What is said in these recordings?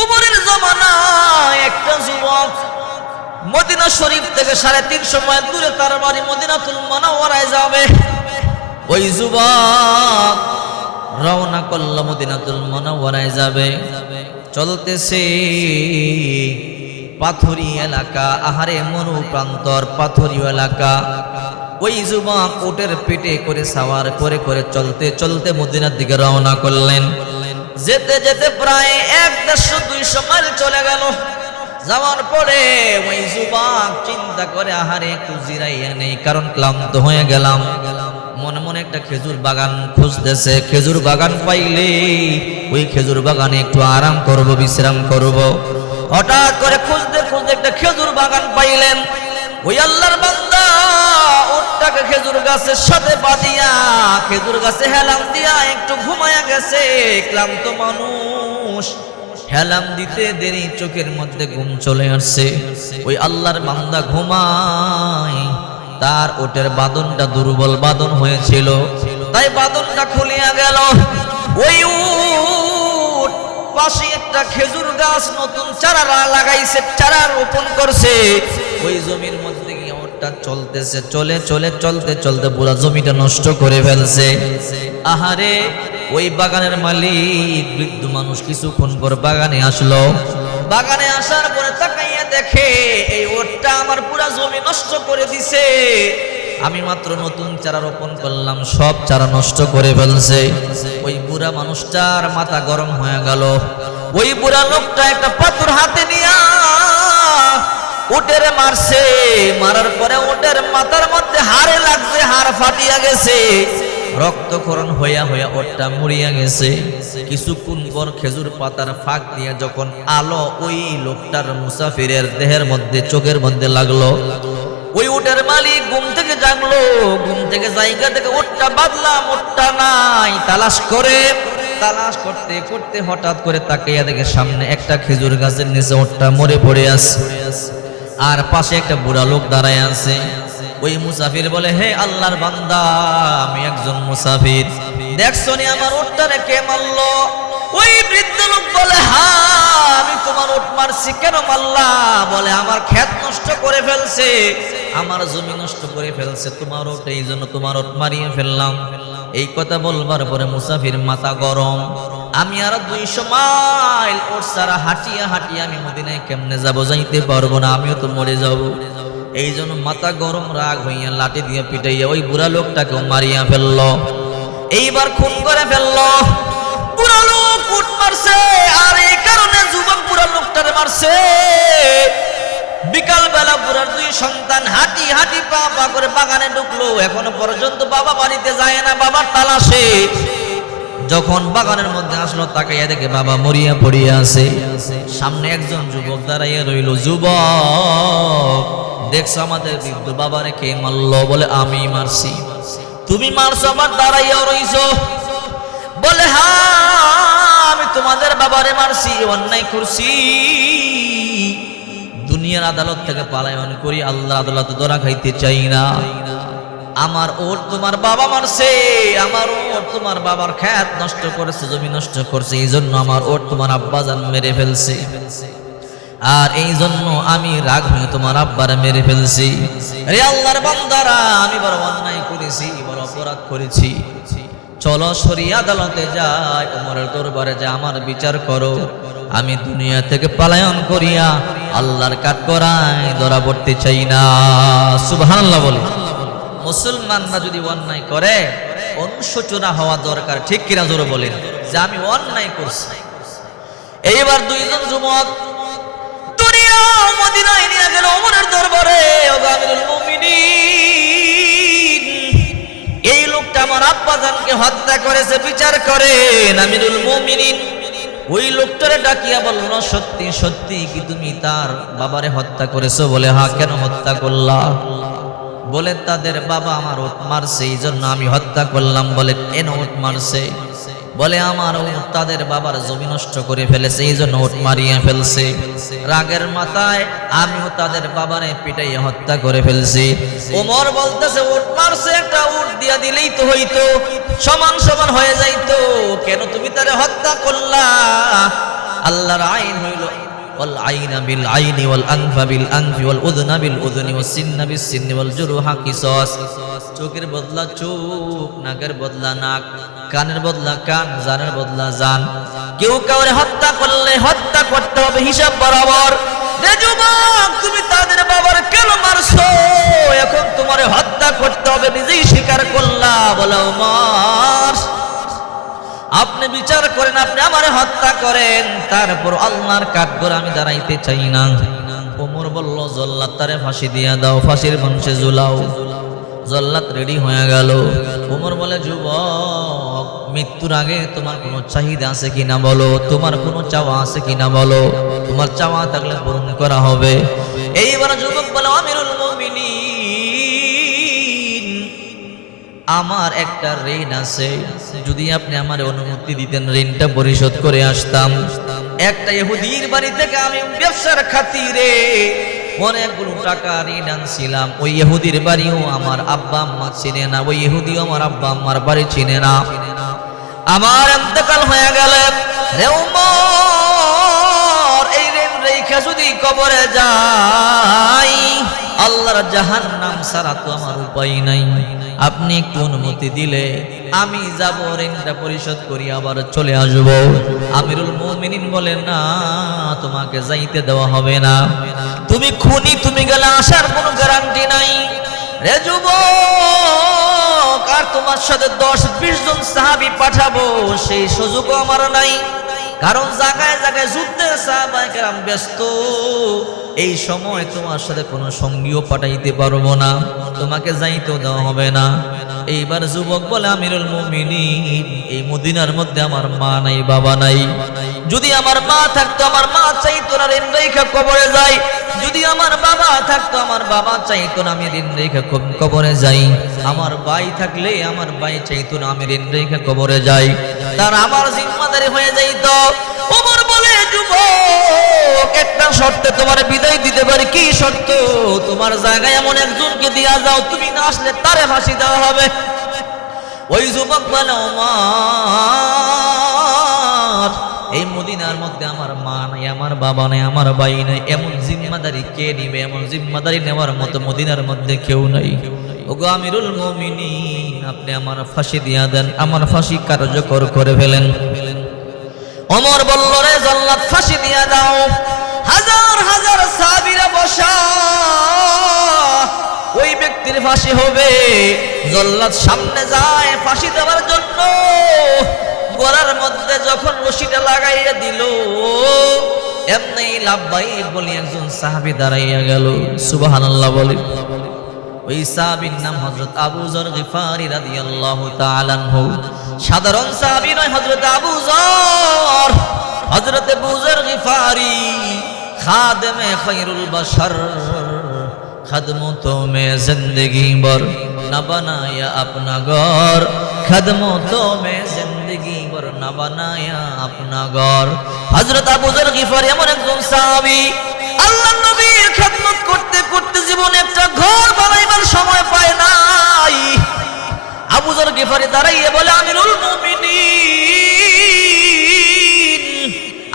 উমরের জমানায় একটা যুবক মদিনা শরীফ থেকে সাড়ে তিনশো মাইল দূরে তার বাড়ি মদিনাতুল মানাওয়ারায় যাবে। ওই যুবক রওনা করল মদিনাতুল মানাওয়ারায় যাবে। চলতেছে পাথরি এলাকা, আহারে মরু প্রান্তর পাথরি এলাকা। ওই যুবক উটের পেটে করে সাওয়ার করে করে চলতে চলতে মদিনার দিকে রওনা করলেন। যেতে যেতে প্রায় এক দেড়শো, দুইশো মাইল চলে গেল। যাওয়ার পরে ওই যুবক চিন্তা করে, আহারে, একটু জিরাইয়া নেই, কারণ ক্লান্ত হয়ে গেলাম। মনে মনে একটা খেজুর বাগান খুঁজতেছে। খেজুর বাগান পাইলে ওই খেজুর বাগানে একটু আরাম করব, বিশ্রাম করব। হঠাৎ করে খুঁজতে খুঁজতে একটা খেজুর বাগান পাইলেন। ওই আল্লাহর বান্দা ওটাকে খেজুর গাছের সাথে বাঁধিয়া, খেজুর গাছে হেলাম দিয়া একটু ঘুমায়া গেছে, ক্লান্ত মানুষ। হেলাম দিতে দেরি, চোখের মধ্যে ঘুম চলে আসছে। ওই আল্লাহর বান্দা ঘুমায়, তার ওটের বাদনটা দুর্বল বাদন হয়েছিল। তাই বাদনটা খুলিয়া গেল। ওই পাশে একটা খেজুর গাছ নতুন চারা লাগাইছে, চারা রোপণ করছে। ওই জমির মধ্যে ওটা চলতেছে, চলে চলে, চলতে চলতে পুরা জমিটা নষ্ট করে ফেলছে। আহারে, ওই বাগানের মালিক বৃদ্ধ মানুষ কিছুক্ষণ পর বাগানে আসলো। বাগানে আসার পরে তাকাইয়া দেখে, এই ওটটা আমার পুরা জমি নষ্ট করে দিছে। আমি মাত্র নতুন চারা রোপণ করলাম, সব চারা নষ্ট করে ফেলছে। ওই বুড়া মানুষটার মাথা গরম হয়ে গেল। ওই বুড়া লোকটা একটা পাথর হাতে নিয়া উটের মারছে। মারার পরে উটের মাথার মধ্যে হাড়ে লাগছে, হাড় ফাটিয়া গেছে। রক্তক্ষরণ হইয়া হইয়া ওটটা মরিয়া গেছে। কিছুক্ষণ পর খেজুর পাতার ফাঁক দিয়ে যখন আলো ওই লোকটার মুসাফিরের দেহের মধ্যে, চোখের মধ্যে লাগল। ওই উটের মালিক ঘুম থেকে জাগলো। ঘুম থেকে জায়গা থেকে উটটা বাদলাম উটটা নাই। তালাশ করে, তালাশ করতে করতে হঠাৎ করে তাকাইয়া দেখে সামনে একটা খেজুর গাছের নিচে উটটা মরে পড়ে আছে। আর পাশে একটা বুড়া লোক দাঁড়ায় আছে। ওই মুসাফির বলে, হে আল্লাহর বান্দা, আমি একজন মুসাফির। দেখছ নি আমার উটটারে কে মারলো? ওই বৃদ্ধ লোক বলে, হা, আমি তোমার উট মারছি, কেন মারলা? বলে, আমার ক্ষেত নষ্ট করে ফেলছে, আমার জমি নষ্ট করে ফেলছে, তোমার ওট, এই জন্য তোমার ওট মারিয়ে ফেললাম। এই কথা বলবার পরে মুসাফির মাথা গরম। আমি আর দুইশো মাইল ওর সারা হাঁটিয়া হাঁটিয়া আমি মদিনায় কেমনে যাব যাইতে পারব না, আমিও তো মরে যাব। এই জন্য মাথা গরম রাগ হইয়া লাঠি দিয়ে পিটাইয়া ওই বুড়া লোকটাকেও মারিয়া ফেলল। এইবার খুন করে ফেলল। বুড়া লোক উঠ মারছে, আর এই কারণে যুবক বুড়া লোকটারে মারছে। বিকাল বেলা বুড়ার দুই সন্তান হাঁটি হাঁটি পা পা করে বাগানে ঢুকলো, এখনও পর্যন্ত বাবা বাড়িতে যায় না, বাবার তালাশে। যখন বাগানের মধ্যে আসলো, তাকাইয়া দেখে বাবা মরিয়া পড়িয়া আছে। সামনে একজন যুবক দাঁড়াইয়া রইল, যুবক, দেখছ আমাদের বৃদ্ধ বাবারে কে মারলো? বলে, আমি মারছি। তুমি মারছো আমার দাঁড়াইয়া রইছো। বলে হা আমি তোমাদের বাবারে মারছি অন্যায় করছি। দুনিয়ার আদালত থেকে পালায়ন করি আল্লাহ আদালত ধরা খাইতে চাই না। আমার ওর তোমার বাবা মারছে, আমার ওর তোমার বাবার খ্যাত নষ্ট করেছে, জমি নষ্ট করছে, এই জন্য আমার ওর তোমার আব্বা আব্বাজান মেরে ফেলছে। আর এই জন্য আমি রাগ হয়ে তোমার আব্বারে মেরে ফেলছি। রে আল্লাহর বান্দারা, আমি বড় অন্যায় করেছি, বড় অপরাধ করেছি। চলো সরি আদালতে যাই ওমরের দরবারে যা আমার বিচার করো। আমি দুনিয়া থেকে পালায়ন করিয়া আল্লাহর কাঠ করাই ধরা চাই না। সুবহানাল্লাহ বলে। মুসলমানরা যদি অন্যায় করে, অনুশোচনা হওয়া দরকার। ঠিক কিনা জোরে বলেন? যে আমি অন্যায় করছি। এইবার দুইজন যুবক দুনিয়া দরবারে এই লোকটা আমার আব্বাজানকে হত্যা করেছে, বিচার করেন আমিরুল মুমিনিন। ওই লোকটারে ডাকিয়া বলল সত্যি সত্যি কি তুমি তার বাবারে হত্যা করেছ? বলে হা কেন হত্যা করলা? বলে, তাদের বাবা আমার ওট মারছে এই জন্য আমি হত্যা করলাম। বলে, কেন ওট মারছে? বলে, আমার তাদের বাবার জমি নষ্ট করে ফেলেছে এই জন্য ওট মারিয়ে ফেলছে। রাগের মাথায় আমিও তাদের বাবারে পিটাইয়া হত্যা করে ফেলছি। ওমর বলতেছে ওট মারছে, একটা উট দিয়া দিলেই তো হইতো, সমান সমান হয়ে যাইতো। কেন তুমি তারে হত্যা করলা? আল্লাহর আইন হইল والعين بالعين والأنف بالأنف والأذن بالأذن والسن بالسن والجروح قصاص চোখের বদলা চোখ নাকের বদলা নাক কানের বদলা কান জানের বদলা জান কেউ কাউরে হত্যা করলে হত্যা করতে হবে হিসাব বরাবর রে যুবক তুমি তাদের বাবার কেন মারছো এখন তোমার হত্যা করতে হবে নিজেই স্বীকার করলা বলো মার আপনি বিচার করেন, আপনি আমারে হত্যা করেন। তারপর আল্লাহর কাঠগর আমি দাঁড়াইতে চাই না। ওমর বলল জল্লাদ তারে ফাঁসি দিয়া দাও, ফাঁসির মঞ্চে ঝুলাও। জল্লাদ রেডি হয়ে গেল। ওমর বলে, যুবক, মৃত্যুর আগে তোমার কোনো চাহিদা আছে কিনা বলো? তোমার কোনো চাওয়া আছে কিনা বলো? তোমার চাওয়া থাকলে পূরণ করা হবে। এইবার যুবক বলে, আমিরুল মুমিনিন। আমার একটা ঋণ আছে। যদি আপনি আমার অনুমতি দিতেন, ঋণটা পরিশোধ করে আসতাম। একটা ইহুদির বাড়ি থেকে আমি ব্যবসার খাতিরে অনেকগুলো টাকা ঋণ আনছিলাম। ওই ইহুদির বাড়িও আমার আব্বা আম্মা চিনে না, ওই ইহুদিও আমার আব্বা আম্মার বাড়ি চিনে না। আমার অন্তকাল হয়ে গেল। এই ঋণ রেখা যদি কবরে যাই, আল্লাহর জাহান নাম ছাড়া তো আমার উপায় নাই। আপনি একটু অনুমতি দিলে আমি যাব ঋণটা পরিশোধ করি, আবার চলে আসব। আমিরুল মুমিনিন বলেন, না, তোমাকে যাইতে দেওয়া হবে না। তুমি খুনি, তুমি গেলে আসার কোনো গ্যারান্টি নাই। রে যুবক, আর তোমার সাথে দশ বিশ জন সাহাবি পাঠাবো, সেই সুযোগও আমার নাই। কারণ জায়গায় জায়গায় যুদ্ধে সাহাবাহাম ব্যস্ত। এই সময় তোমার সাথে কোনো সঙ্গীও পাঠাইতে পারব না, তোমাকে যাইতেও দেওয়া হবে না। এইবার যুবক বলে, আমিরুল মুমিনিন, এই মদিনার মধ্যে আমার মা নাই, বাবা নাই। যদি আমার মা থাকতো, আমার মা চাইতো না রেখা কবরে যাই যদি আমার বাবা থাকতো, আমার বাবা চাইতো না আমি ঋণ রেখা কব- কবরে যাই। আমার ভাই থাকলে আমার ভাই চাইতো না আমি ঋণ রেখা কবরে যাই। তার আমার জিম্মাদারি হয়ে যাইতো। ওমর বলে, যুবক, একটা শর্তে তোমার বিদায় দিতে পারি। কি শর্ত? তোমার জায়গায় এমন একজনকে দিয়া যাও, তুমি না আসলে তারে ফাঁসি দেওয়া হবে। ওই যুবক বলে, ওমর এই মদিনার মধ্যে আমার মা নাই, আমার বাবা নাই, আমার ভাই নাই, এমন জিম্মাদারি কে নিবে? এমন জিম্মাদারি নেওয়ার মতো মদিনার মধ্যে কেউ নাই। ওগো আমিরুল মুমিনিন, আপনি আমার ফাঁসি দিয়া দেন, আমার ফাঁসি কার্যকর করে ফেলেন। অমর বলল, রে জল্লাদ ফাঁসি দিয়া দাও। হাজার হাজার সাবিরা বসা। ওই ব্যক্তির ফাঁসি হবে। জল্লাদ সামনে যায় ফাঁসি দেওয়ার জন্য। যখন রশিটা লাগাইয়া দিল। এমনি লাভবাই বলে একজন সাহাবি দাঁড়াইয়া গেল। বলে। ওই সাহাবির নাম হজরত আবু জর গিফারি সাধারণ সাহাবি নয় আবু জর। গিফারি খৈরুল জিন্দগি বর না আপনা ঘর। খদমতো জিন্দগি আপনা বানায়া আপনা ঘর। হজরত আবু গিফার এমন একজন সাহাবি আল্লাহ নবীর খেদমত করতে করতে জীবনে একটা ঘর বানাইবার সময় পায় নাই। আবু গিফারে গিফারি দাঁড়াইয়ে বলে, আমিরুল মুমিনিন,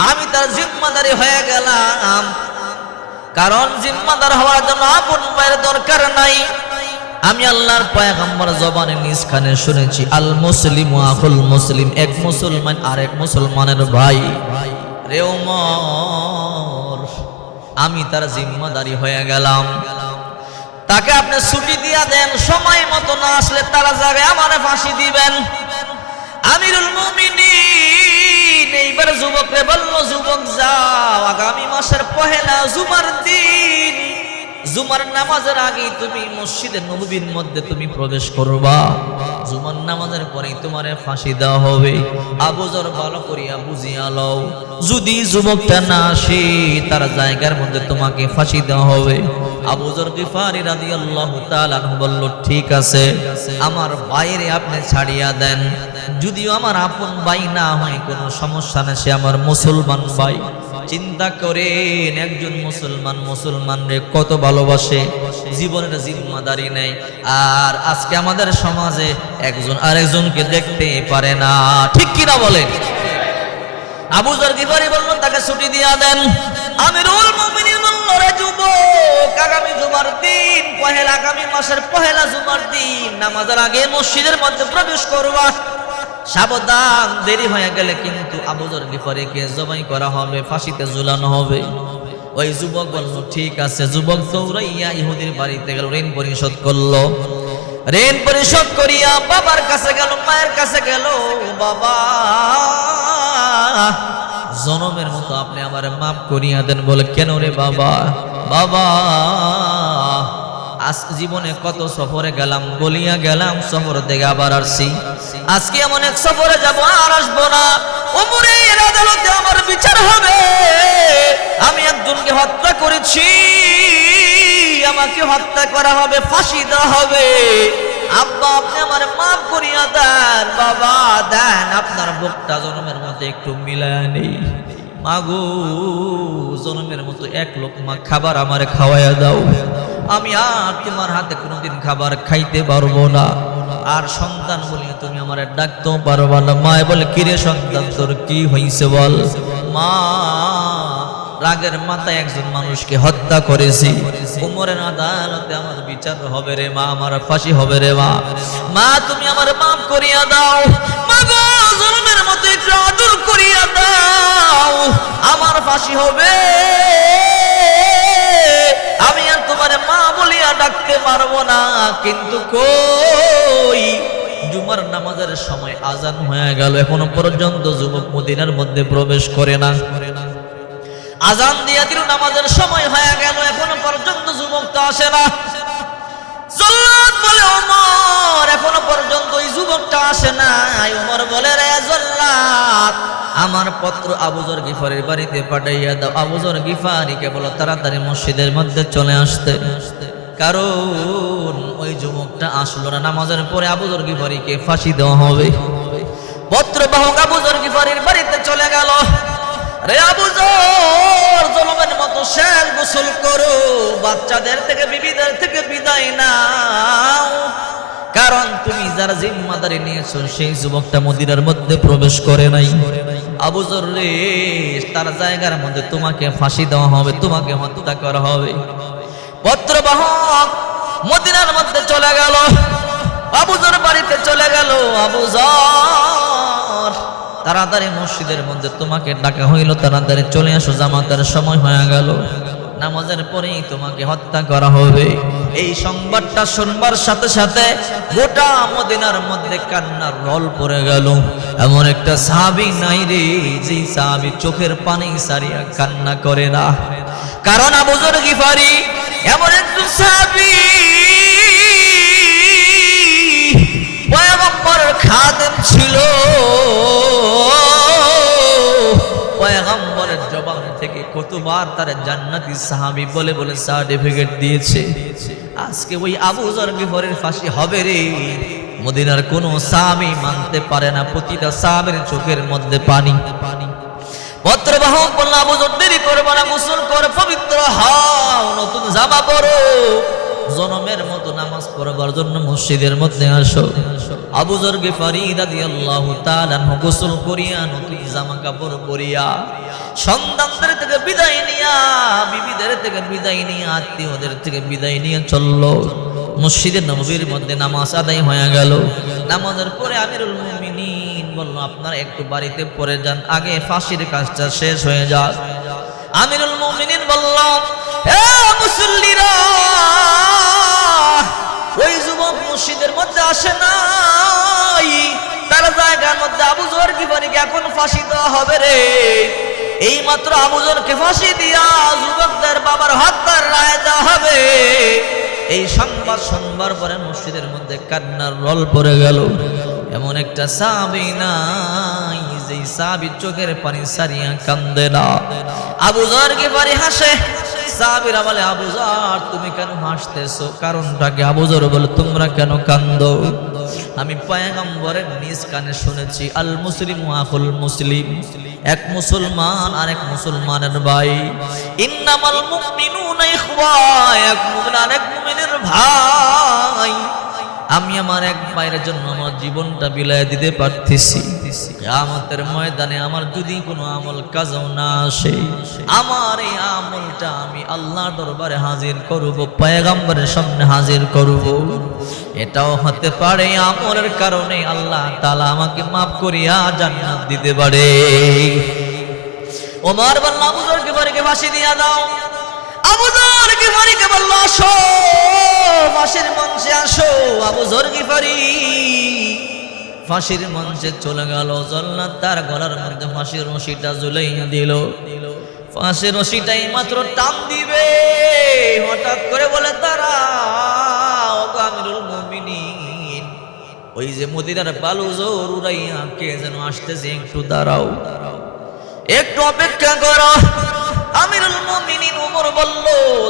আমি তার জিম্মাদারি হয়ে গেলাম। কারণ জিম্মাদার হওয়ার জন্য আপন পায়ের দরকার নাই। আমি আল্লাহর পয়গম্বর জবানে নিজ খানে শুনেছি, আল মুসলিম আকুল মুসলিম, এক মুসলমান আর এক মুসলমানের ভাই। রে আমি তার জিম্মাদারি হয়ে গেলাম। তাকে আপনি ছুটি দিয়া দেন, সময় মতো না আসলে তারা যাবে, আমারে ফাঁসি দিবেন। আমিরুল মুমিনিন, এইবার যুবকরে বলল, যুবক যাও, আগামী মাসের পহেলা জুমার দিন। জুমার নামাজের আগে তুমি মসজিদের নবীর মধ্যে তুমি প্রবেশ করবা। জুমার নামাজের পরেই তোমারে ফাঁসি দেওয়া হবে। আবুজর ভালো করিয়া বুঝিয়া লও, যদি যুবকটা না আসে, তার জায়গার মধ্যে তোমাকে ফাঁসি দেওয়া হবে। আবুজর গিফারি রাদিয়াল্লাহু তাআলা আনহু বলল, ঠিক আছে, আমার বাইরে আপনি ছাড়িয়া দেন। যদিও আমার আপন ভাই না হয়, কোনো সমস্যা না সে আমার মুসলমান ভাই। চিন্তা করেন, একজন মুসলমান মুসলমান রে কত ভালোবাসে? জীবনের জিম্মাদারি নেই। আর আজকে আমাদের সমাজে একজন আরেকজনকে দেখতে পারে না। ঠিক কিনা বলেন? আবু জর গিফারি তাকে ছুটি দিয়া দেন। আমিরুল দিন, পহেলা আগামী মাসের পহেলা জুমার দিন, নামাজের আগে মসজিদের মধ্যে প্রবেশ করবা। সাবধান, দেরি হয়ে গেলে কিন্তু আবুজর গিফারিকে জবাই করা হবে, ফাঁসিতে ঝুলানো হবে। ওই যুবক বলল, ঠিক আছে। যুবক দৌড়াইয়া ইহুদির বাড়িতে গেল, ঋণ পরিশোধ করল। ঋণ পরিশোধ করিয়া বাবার কাছে গেল, মায়ের কাছে গেল, বাবা, জনমের মতো আপনি আমার মাফ করিয়া দেন বলে কেন রে বাবা? বাবা আজ জীবনে কত সফরে গেলাম, বলিয়া গেলাম, সফর থেকে আবার আসছি। আজকে এমন এক সফরে যাব, আর আসব না। ওমরের আদালতে আমার বিচার হবে। আমি একজনকে হত্যা করেছি। আমাকে হত্যা করা হবে, ফাঁসি দেওয়া হবে। আব্বা, আপনি আমার মাফ করিয়া দেন। বাবা, দেন, আপনার বুকটা জন্মের মধ্যে একটু মিলায় নেই। মাগো জন্মের মতো এক লোক মা খাবার আমারে খাওয়াইয়া দাও। আমি আর তোমার হাতে কোনোদিন খাবার খাইতে পারব না। আর সন্তান বলিয়া তুমি আমার ডাকতেও পারবা না। মায় বলে, কিরে সন্তান, তোর কি হইছে বল? মা, রাগের মাথায় একজন মানুষকে হত্যা করেছি। উমরের আদালতে আমার বিচার হবে রে মা, আমার ফাঁসি হবে রে মা। মা, তুমি আমার মাফ করিয়া দাও। মা গো একটু আদর করিয়া দাও। আমার ফাঁসি হবে। আমি আর তোমার মা বলিয়া ডাকতে পারব না। কিন্তু কই? জুমার নামাজের সময় আজান হয়ে গেল। এখনও পর্যন্ত যুবক মদিনার মধ্যে প্রবেশ করে না। আজান দিয়া দিল, নামাজের সময় হয়ে গেল। এখনও পর্যন্ত যুবক তো আসে না। জল্লাদ বলে, ওমর, এখনও পর্যন্ত ওই যুবকটা আসে না ওমর বলে, রে জল্লাদ আমার পত্র আবুজর গিফারির বাড়িতে পাঠাইয়া দাও। আবুজর গিফারিকে বলো তাড়াতাড়ি মসজিদের মধ্যে চলে আসতে। কারণ ওই যুবকটা আসলো না। নামাজের পরে আবুজর গিফারিকে ফাঁসি দেওয়া হবে। পত্র বাহক আবুজর গিফারির বাড়িতে চলে গেল। রে আবুজর জলমের মতো শেষ গোসল করো। বাচ্চাদের থেকে, বিবিদের থেকে বিদায় নাও। কারণ তুমি যারা জিম্মাদারি নিয়েছো, সেই যুবকটা মদিনার মধ্যে প্রবেশ করে নাই। আবুজর রে তার জায়গার মধ্যে তোমাকে ফাঁসি দেওয়া হবে, তোমাকে হত্যা করা হবে। পত্রবাহক মদিনার মধ্যে চলে গেল। আবুজর বাড়িতে চলে গেল। আবুজর তাড়াতাড়ি মসজিদের মধ্যে তোমাকে ডাকা হইল, তাড়াতাড়ি চলে আসো, জামাতের সময় হয়ে গেল। নামাজের পরেই তোমাকে হত্যা করা হবে। এই সংবাদটা শুনবার সাথে সাথে গোটা মদিনার মধ্যে কান্নার রল পড়ে গেল। এমন একটা সাহাবি নাই রে যে সাহাবি চোখের পানি সারিয়া কান্না করে না। কারণ আবুজর গিফারি এমন একজন সাহাবি। পয়গম্বরের খাদেম ছিল। পয়গম্বরের জবান থেকে কতবার তার জান্নাতি সাহাবি বলে বলে সার্টিফিকেট দিয়েছে। আজকে ওই আবু জর বিহরের ফাঁসি হবে রে। মদিনার কোন সাহাবি মানতে পারে না, প্রতিটা সাহাবের চোখের মধ্যে পানি। পানি পত্রবাহক বললাম আবু জর দেরি করব না, গোসল কর, পবিত্র হও, নতুন জামা পরো। জনমের মতো নামাজ পড়বার জন্য মসজিদের মধ্যে আসো। আবু জর গিফারি রাদিয়াল্লাহু তাআলা গোসল করিয়া নতুন জামা কাপড় পরিয়া সন্তানদের থেকে বিদায় নিয়া, বিবিদের থেকে বিদায় নিয়ে, আত্মীয়দের থেকে বিদায় নিয়ে চলল। মসজিদের নবীর মধ্যে নামাজ আদায় হয়ে গেল। নামাজের পরে আমিরুল মুমিনিন বলল, আপনারা একটু বাড়িতে পরে যান, আগে ফাঁসির কাজটা শেষ হয়ে যাক। আমিরুল মুমিনিন বলল হে মুসল্লিরা ওই যুবক মসজিদের মধ্যে আসে নাই। তার জায়গার মধ্যে আবু জোর কি বাড়ি এখন ফাঁসি দেওয়া হবে রে। এই মাত্র আবু জোরকে ফাঁসি দিয়া যুবকদের বাবার হত্যার রায় দেওয়া হবে। এই সংবাদ শুনবার পরে মসজিদের মধ্যে কান্নার রল পড়ে গেল। এমন একটা সাবি নাই যে সাবির চোখের পানি সারিয়া কান্দে না। আবু জর কি পারি হাসে সাবিরা বলে আবুজার তুমি কেন হাসতেছো? কারণটাকে আবুজর বলে, তোমরা কেন কান্দ আমি পয়গম্বরের নিজ কানে শুনেছি, আল মুসলিম আকুল মুসলিম, এক মুসলমান আর এক মুসলমানের ভাই। ইন্নামাল মুমিনুনা ইখওয়া এক মুমিন আর এক মুমিনের ভাই। আমি আমার এক ভাইয়ের জন্য আমার জীবনটা বিলায় দিতে পারতেছি। আমাদের ময়দানে আমার যদি কোনো আমল কাজও না আসে, আমার এই আমলটা আমি আল্লাহর দরবারে হাজির করব, পয়গাম্বরের সামনে হাজির করব। এটাও হতে পারে আমলের কারণে আল্লাহ তালা আমাকে মাফ করিয়া জান্নাত দিতে পারে। ওমর বলল যর গিফারিকে দিয়া দাও। গিফারিকে বলল, আসো, ফাঁসির মঞ্চে আসো, আবু যর গিফারি ফাঁসির মঞ্চে চলে গেল, জল্লাদ তার গলার মধ্যে ফাঁসির রশিটা ঝুলাইয়া দিল। ফাঁসির রশিটাই মাত্র টান দিবে। হঠাৎ করে বলে, তারা আমিরুল মুমিনিন। ওই যে মদিনার বালু জোর উড়াইয়া কে যেন আসতেছে, একটু দাঁড়াও। একটু অপেক্ষা করো। আমিরুল মুমিনিন উমর বলল,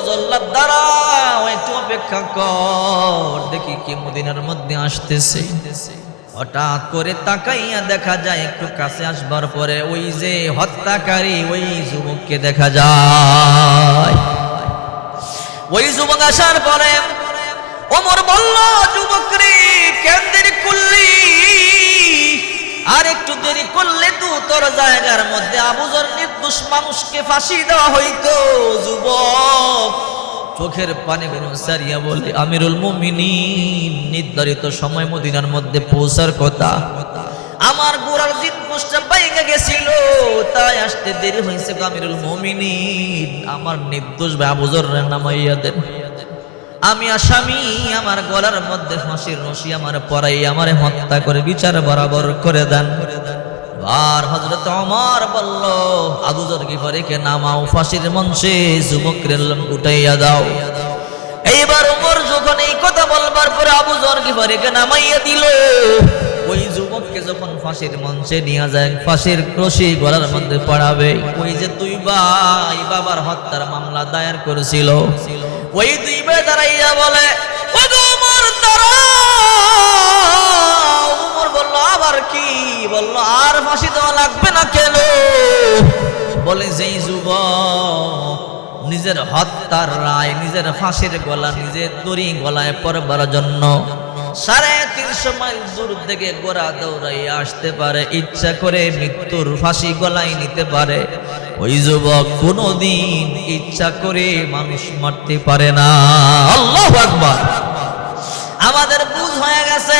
জল্লাদ দাঁড়াও একটু অপেক্ষা কর, দেখি কি মদিনার মধ্যে আসতেছে। হঠাৎ করে তাকাইয়া দেখা যায়, একটু কাছে আসবার পরে ওই যে হত্যাকারী, ওই যুবককে দেখা যায়। ওই যুবক আসার পরে ওমর বলল, যুবক রে কেন দেরি করলি আর একটু দেরি করলে তু তোর জায়গার মধ্যে আবুজর নির্দোষ মানুষকে ফাঁসি দেওয়া হইতো, যুবক। চোখের পানি সারিয়া বলে, আমিরুল মুমিনিন, নির্ধারিত সময় মদিনার মধ্যে পৌঁছার কথা। আমার গোড়ার দিন পোস্টটা পাইগে গেছিল, তাই আসতে দেরি হয়েছে আমিরুল মুমিনিন। আমার নির্দোষ ভাই আবুজর নামাইয়া দেন। আমি আসামি আমার গলার মধ্যে ফাঁসির রশি আমার পরাই, আমারে হত্যা করে বিচার বরাবর করে দেন। আর হজরত অমর বলল আবুজর গিফারিকে নামাও, ফাঁসির মঞ্চে যুবকরে উঠাইয়া দাও। এইবার উমর যখন এই কথা বলবার পরে আবুজর গিফারিকে নামাইয়া দিল। ওই যুবককে যখন ফাঁসির মঞ্চে নিয়ে যায়, ফাঁসির রশি গলার মধ্যে পড়াবে। ওই যে দুই ভাই বাবার হত্যার মামলা দায়ের করেছিল। ওই দুই ভাই দাঁড়াইয়া বলে আবার কি? বলল, আর ফাঁসি দেওয়া লাগবে না কেন? বলে, যেই যুবক নিজের হত্যার রায়, নিজের ফাঁসির গলা, নিজের দড়ি গলায় পরবার জন্য মানুষ মারতে পারে না। আমাদের বুঝ হয়ে গেছে,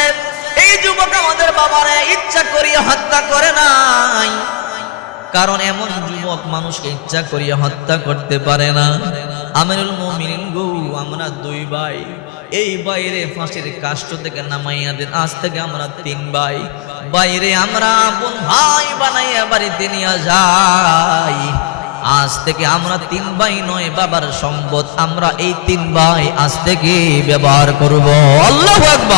এই যুবক আমাদের বাবারে ইচ্ছা করিয়া হত্যা করে নাই। কারণ এমন যুবক মানুষকে ইচ্ছা করিয়া হত্যা করতে পারে না। আমিরুল মুমিনিন গো, আমরা দুই ভাই। এই বাইরে ফাঁসির কাষ্ট থেকে নামাইয়া দেন। আজ থেকে আমরা তিন ভাই। বাইরে আমরা বোন ভাই বানাইয়া বাড়িতে নিয়ে যাই। আজ থেকে আমরা তিন ভাই নয়, বাবার সম্পদ। আমরা এই তিন ভাই আজ থেকে ব্যবহার করব। আল্লাহ আকবার।